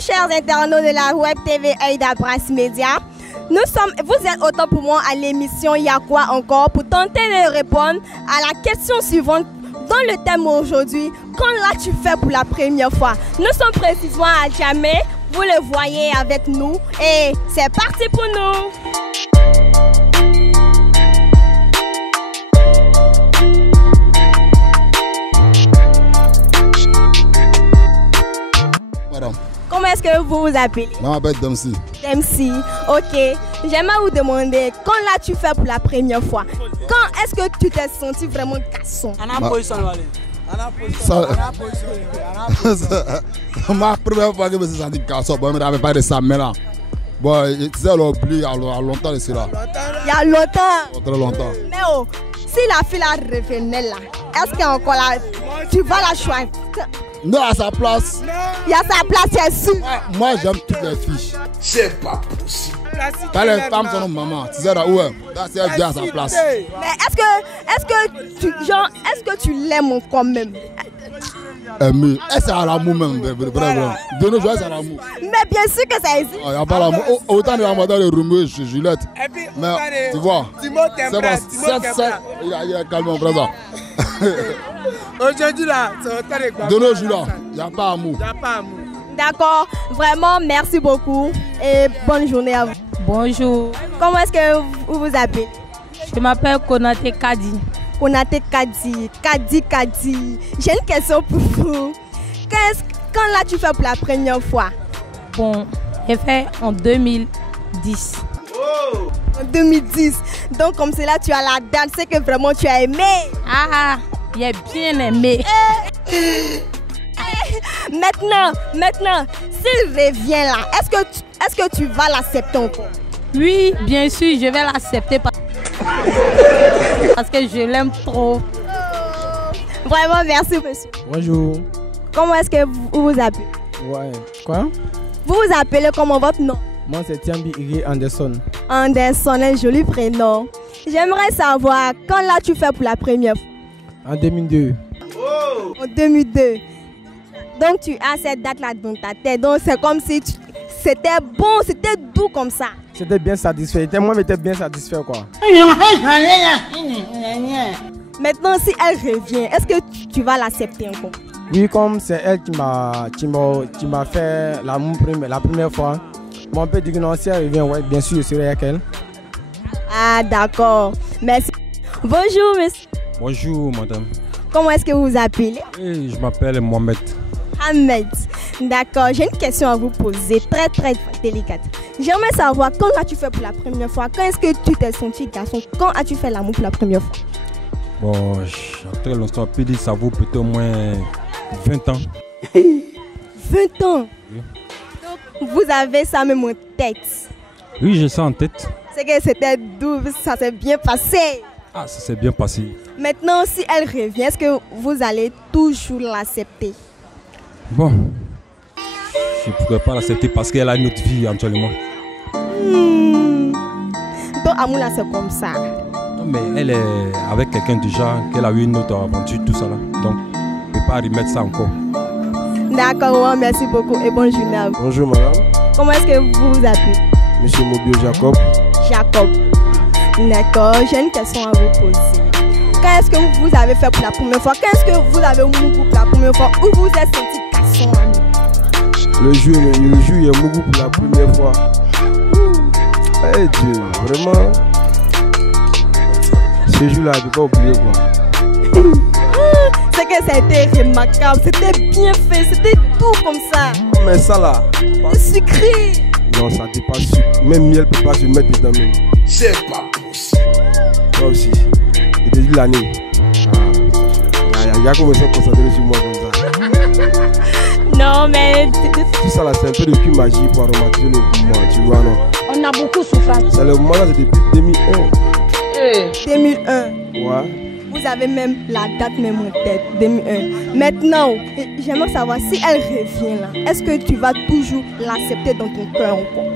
Chers internautes de la Web TV Aïda Prince Média, vous êtes autant pour moi à l'émission Y'a quoi encore pour tenter de répondre à la question suivante dans le thème aujourd'hui. Quand l'as-tu fait pour la première fois? Nous sommes précisément à Djamé, vous le voyez avec nous et c'est parti pour nous. Comment est-ce que vous vous appelez? Je m'appelle Demsi. Demsi, ok. J'aimerais vous demander, quand l'as-tu fait pour la première fois? Quand est-ce que tu t'es senti vraiment garçon? Ma première fois que je me suis senti garçon, je n'avais pas de ça, mais là. Bon, tu sais, on oublie il y a longtemps de cela. Il y a longtemps? Très longtemps. Mais oh, si la fille la revenait là, est-ce qu'encore là, tu vas la choisir? Non, à sa place. Il y a sa place, c'est sûr. Moi, j'aime toutes les filles. C'est pas possible. Quand les femmes sont nos mamans, tu sais là où est? Là, c'est bien à sa place. Mais est-ce que tu l'aimes quand même? Mais c'est à l'amour même, vraiment. De nos jours, c'est à l'amour. Mais bien sûr que ça existe. Il n'y a pas l'amour. Autant de l'amour dans les rumeurs chez Juliette. Mais tu vois, c'est pas il est calme en présent. Aujourd'hui là, c'est de nos jours là, il n'y a pas d'amour. D'accord, vraiment merci beaucoup et bonne journée à vous. Bonjour. Comment est-ce que vous vous appelez? Je m'appelle Konaté Kadi. Konaté Kadi, Kadi. J'ai une question pour vous. Quand l'as-tu fait pour la première fois? Bon, j'ai fait en 2010. Oh. En 2010. Donc comme c'est là tu as la date, c'est que vraiment tu as aimé. Ah, j'ai bien aimé. Maintenant, s'il revient là, est-ce que tu vas l'accepter encore? Oui, bien sûr, je vais l'accepter parce que je l'aime trop. Vraiment, merci monsieur. Bonjour. Comment est-ce que vous vous appelez? Ouais. Quoi? Vous vous appelez comment votre nom? Moi c'est Tiambi Iri Anderson. Anderson, un joli prénom. J'aimerais savoir, quand l'as-tu fait pour la première fois? En 2002. Oh. En 2002. Donc tu as cette date-là dans ta tête. Donc c'est comme si c'était bon, c'était doux comme ça. J'étais bien satisfait. Moi j'étais bien satisfait quoi. Maintenant si elle revient, est-ce que tu vas l'accepter encore? Oui, comme c'est elle qui m'a fait l'amour la première fois. Mon père dit que non, si elle revient, ouais, bien sûr je serai avec elle. Ah d'accord, merci. Bonjour monsieur. Bonjour madame. Comment est-ce que vous vous appelez? Je m'appelle Mohamed. Ahmed. D'accord, j'ai une question à vous poser, très délicate. J'aimerais savoir, quand as-tu fait pour la première fois? Quand est-ce que tu t'es senti garçon? Quand as-tu fait l'amour pour la première fois? Bon, très longtemps, puis ça vaut peut-être au moins 20 ans. 20 ans? Oui. Donc, vous avez ça même en tête? Oui, j'ai ça en tête. C'est que c'était doux, ça s'est bien passé. Ah, ça s'est bien passé. Maintenant, si elle revient, est-ce que vous allez toujours l'accepter? Bon, je ne pourrais pas l'accepter parce qu'elle a une autre vie actuellement. Donc, amour là, c'est comme ça. Non, mais elle est avec quelqu'un déjà, qu'elle a eu une autre aventure, tout ça là. Donc, je ne peux pas remettre ça encore. D'accord, merci beaucoup et bonne journée à vous. Bonjour madame. Comment est-ce que vous vous appelez? Monsieur Mobio Jacob. Jacob. D'accord, j'ai une question à vous poser. Quand est-ce que vous avez fait pour la première fois? Quand est-ce que vous avez mougou pour la première fois? Où vous êtes senti garçon? Le jour il y a mougou pour la première fois. Eh Dieu, vraiment. Ce jour-là, je ne peux pas oublier quoi. C'est que ça a été remarquable, c'était bien fait, c'était tout comme ça. Mais ça là. Sucré. Non, ça dépasse sucre. Même miel ne peut pas se mettre dedans même. C'est pas possible. Toi aussi. Et depuis l'année. Il y a commencé à se concentrer sur moi comme ça. Non mais... Tout ça là, c'est un peu de cul magie pour aromatiser le moment, tu vois non? On a beaucoup souffert. C'est le moment là, c'est depuis 2001. 2001. Ouais. Vous avez même la date même en tête, 2001. Maintenant, j'aimerais savoir si elle revient là, est-ce que tu vas toujours l'accepter dans ton cœur encore?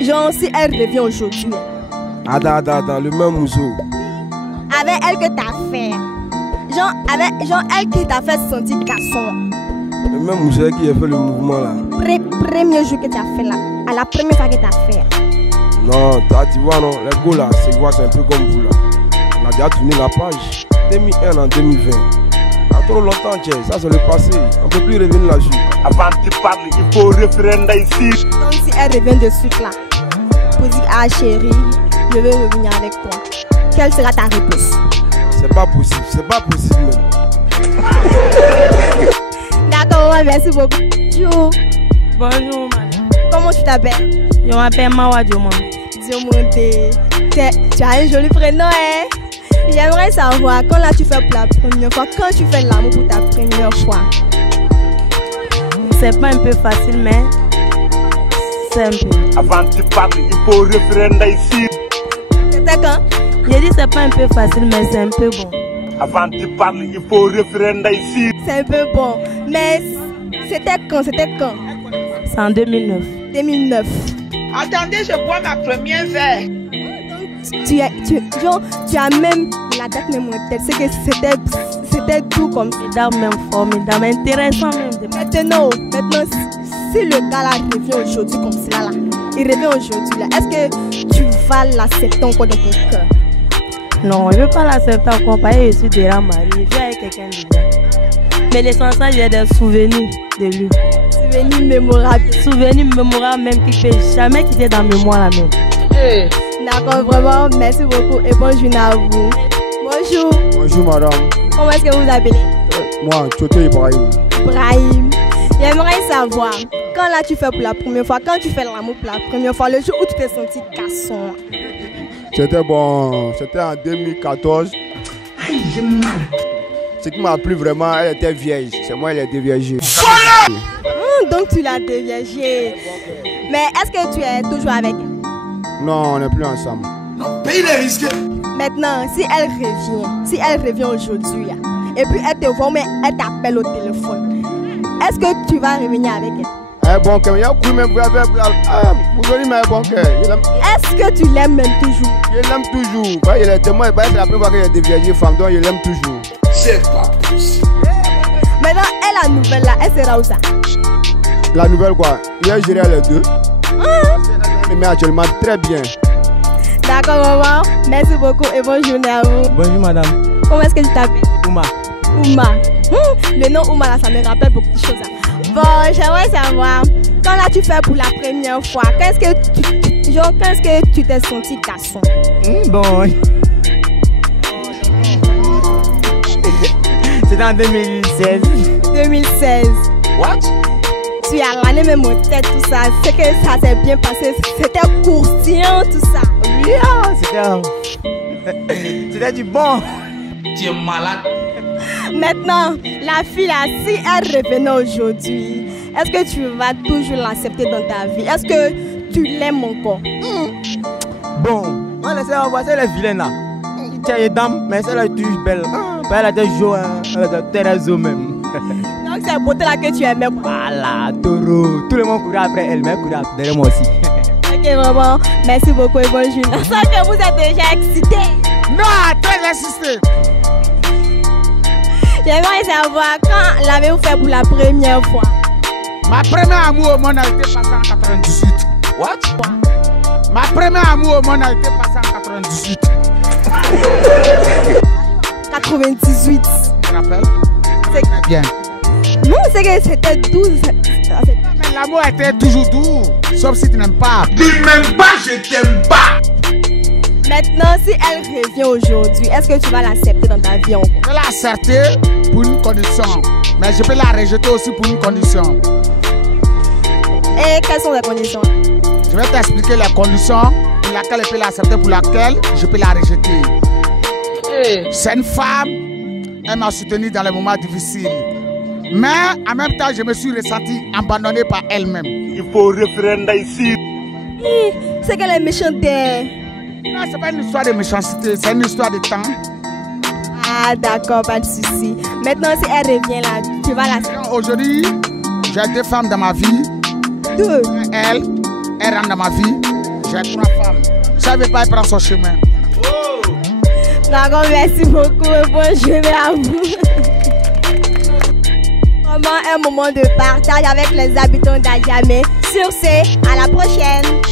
Genre si elle revient aujourd'hui. Attends, le même museau. Avec elle que t'as fait. Genre elle qui t'a fait sentir garçon. Le même monsieur qui a fait le mouvement là. Premier jour que tu as fait là, à la première fois que tu as fait. Non, tu vois, non, les gars là, c'est un peu comme vous là. On a déjà tourné la page 2001 en 2020. Pas trop longtemps, ça c'est le passé. On ne peut plus revenir là-dessus. Avant de parler, il faut référendum ici. Donc si elle revient de suite là, pour dire ah chérie, je veux revenir avec toi, quelle sera ta réponse? C'est pas possible même. D'accord, merci beaucoup. Bonjour. Bonjour, madame. Comment tu t'appelles? Je m'appelle Mawa Diomande. Diomande. Tu as un joli prénom, hein? J'aimerais savoir, quand là tu fais pour la première fois, quand tu fais l'amour pour ta première fois? C'est pas un peu facile, mais c'est un peu. Avant de parler, il faut référendum ici. C'était quand? J'ai dit c'est pas un peu facile, mais c'est un peu bon. Avant de parler, il faut référendum ici. C'est un peu bon. Mais c'était quand? C'est en 2009. 2009. Attendez, je bois ma première verre. Tu as même la date même en tête. C'est que c'était tout comme ça. Formidable, même formidable, intéressant même. Maintenant, si le gars là revient aujourd'hui comme cela là, il revient aujourd'hui là, est-ce que tu vas l'accepter encore dans ton cœur? Non, je ne veux pas l'accepter encore parce que je suis déjà mariée. Je vis avec quelqu'un déjà. Mais l'essentiel, j'ai des souvenirs de lui. Souvenirs mémorables. Souvenirs mémorables même qui ne peut jamais quitter dans la mémoire la même. Hey. D'accord, vraiment, merci beaucoup et bonne journée à vous. Bonjour. Bonjour madame. Comment est-ce que vous vous appelez? Moi, Tchoté Ibrahim. Ibrahim. J'aimerais savoir, quand là tu fais pour la première fois, quand tu fais l'amour pour la première fois, le jour où tu t'es senti garçon. C'était bon, c'était en 2014. Ce qui m'a plu vraiment, elle était vieille. C'est moi, elle est déviagée. Donc tu l'as déviagée. Mais est-ce que tu es toujours avec elle? Non, on n'est plus ensemble. Pays les risques. Maintenant, si elle revient aujourd'hui, et puis elle te voit, mais elle t'appelle au téléphone, est-ce que tu vas revenir avec elle? Eh bon, il y a beaucoup même vous avez vous avez mais bon cœur. Est-ce que tu l'aimes même toujours? Je l'aime toujours. Il est tellement c'est la première fois qu'il y a des vieilles femmes, donc je l'aime toujours. C'est pas possible. Maintenant, elle la nouvelle là, elle sera où ça? La nouvelle quoi? Hier géré les deux. Mais actuellement très bien. D'accord maman, merci beaucoup et bonne journée à vous. Bonjour madame. Comment est-ce que tu t'appelles? Ouma. Ouma. Le nom Ouma là, ça me rappelle beaucoup de choses. Bon, j'aimerais savoir, quand là tu fais pour la première fois, qu'est-ce que tu t'es senti garçon? Bon. C'était en 2016. 2016. What? Tu as l'année même en tête, tout ça. C'est que ça s'est bien passé. C'était croustillant, tout ça. Oui, c'était du bon. Tu es malade. Maintenant, la fille là, si elle revenait aujourd'hui, est-ce que tu vas toujours l'accepter dans ta vie? Est-ce que tu l'aimes encore? Bon, on essaie de voir, c'est la vilaine là. Tu as une dame, mais celle-là est toujours belle. Elle a des jours, elle a des terrazos même. Donc c'est la beauté là que tu aimais. Voilà, taureau. Tout le monde courait après elle, mais elle courait derrière moi aussi. Ok, vraiment, merci beaucoup et bonne journée. Je sens que vous êtes déjà excité. Non, très excité. J'aimerais savoir quand l'avez-vous fait pour la première fois? Ma première amour au monde a été passée en 98. What? Ma première amour au monde a été passée en 98. 98. Tu te rappelles? C'est Très bien. Non, c'est que c'était 12. Mais l'amour était toujours doux, sauf si tu n'aimes pas. Tu m'aimes pas, je t'aime pas. Maintenant, si elle revient aujourd'hui, est-ce que tu vas l'accepter dans ta vie encore? Je vais l'accepter pour une condition, mais je peux la rejeter aussi pour une condition. Et quelles sont les conditions? Je vais t'expliquer les conditions pour lesquelles je peux l'accepter, pour lesquelles je peux la rejeter. C'est une femme, elle m'a soutenu dans les moments difficiles. Mais en même temps, je me suis ressenti abandonné par elle-même. Il faut référendum ici. C'est qu'elle est méchante. Non, c'est pas une histoire de méchanceté, c'est une histoire de temps. Ah d'accord, pas de souci. Maintenant, si elle revient là, tu vas l'accepter. Aujourd'hui, j'ai 2 femmes dans ma vie. 2. Elle rentre dans ma vie. J'ai 3 femmes. Je ne savais pas, elle prend son chemin. D'accord, merci beaucoup et bonne journée à vous. vraiment un moment de partage avec les habitants d'Adjamé. Sur ce, à la prochaine.